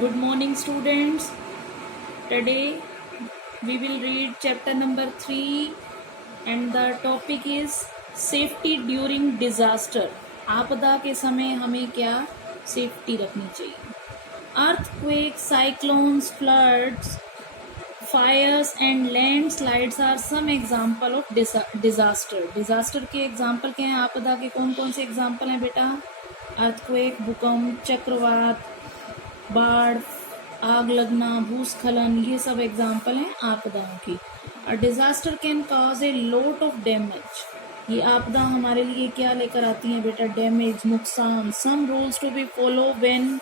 Good morning, students. Today we will read chapter number 3 and the topic is safety during disaster. आपदा के समय हमें क्या safety रखनी चाहिए. Earthquake, cyclones, floods, fires and landslides are some example of disaster. Disaster के example क्या हैं? आपदा के कौन कौन से example हैं बेटा? Earthquake, भूकंप, चक्रवात, बाढ़, आग लगना, भूस्खलन, ये सब एग्जाम्पल हैं आपदाओं की. A disaster can cause a lot of damage. ये आपदा हमारे लिए क्या लेकर आती है बेटा? डैमेज, नुकसान. Some rules to be follow when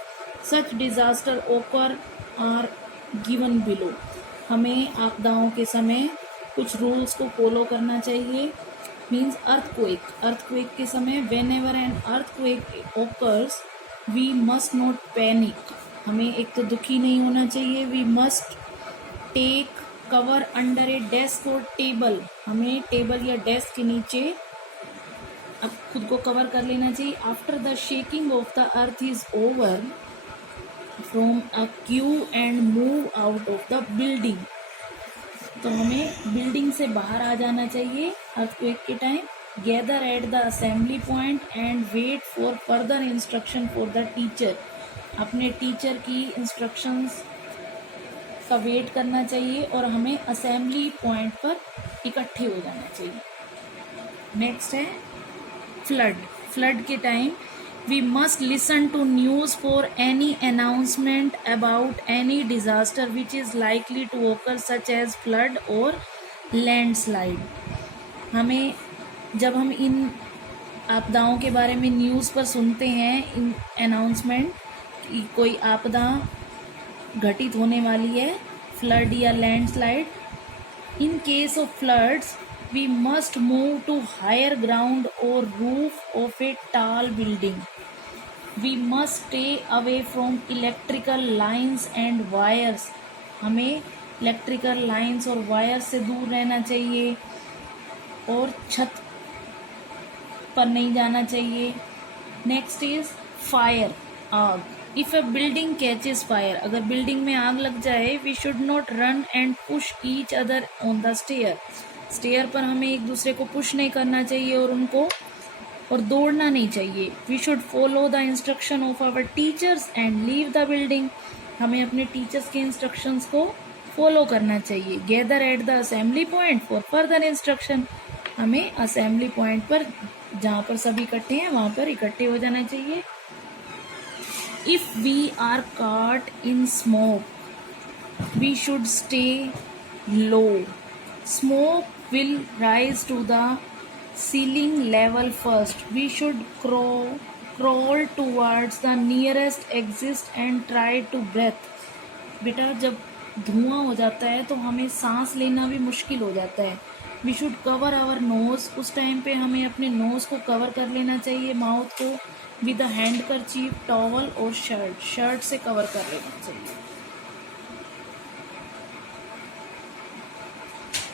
such disaster occur are given below. हमें आपदाओं के समय कुछ रूल्स को फॉलो करना चाहिए. मीन्स अर्थक्वेक के समय whenever an earthquake occurs we must not panic. हमें एक तो दुखी नहीं होना चाहिए. We must take cover under a desk और टेबल. हमें टेबल या डेस्क के नीचे अब खुद को कवर कर लेना चाहिए. After the shaking of the earth is over from a queue and move out of the building. तो हमें बिल्डिंग से बाहर आ जाना चाहिए अर्थक्वेक के time. Gather at the assembly point and wait for further instruction for the teacher. अपने teacher की instructions का वेट करना चाहिए और हमें असेंबली पॉइंट पर इकट्ठे हो जाना चाहिए. नेक्स्ट है फ्लड के time we must listen to news for any announcement about any disaster which is likely to occur such as flood और लैंडस्लाइड. हमें जब हम इन आपदाओं के बारे में न्यूज़ पर सुनते हैं, इन अनाउंसमेंट कोई आपदा घटित होने वाली है, फ्लड या landslide. In case of floods we must move to higher ground और roof of a tall building. We must stay away from electrical lines and wires. हमें इलेक्ट्रिकल लाइंस और वायर्स से दूर रहना चाहिए और छत पर नहीं जाना चाहिए. नेक्स्ट इज फायर, आग. If a building catches fire, अगर बिल्डिंग में आग लग जाए, we should not run and push each other on the stair पर हमें एक दूसरे को पुश नहीं करना चाहिए और दौड़ना नहीं चाहिए. We should follow the instruction of our teachers and leave the building. हमें अपने टीचर्स के इंस्ट्रक्शंस को फॉलो करना चाहिए. Gather at the assembly point for further instruction. हमें असेंबली पॉइंट पर जहाँ पर सभी इकट्ठे हैं वहाँ पर इकट्ठे हो जाना चाहिए. If we are caught in smoke, we should stay low. Smoke will rise to the ceiling level first. We should crawl towards the nearest exit and try to breathe. बेटा जब धुआं हो जाता है तो हमें सांस लेना भी मुश्किल हो जाता है. We should cover our nose. उस टाइम पे हमें अपने नोज को कवर कर लेना चाहिए, माउथ को विद अ हैंड करचीफ, टॉवल और शर्ट से कवर कर लेना चाहिए.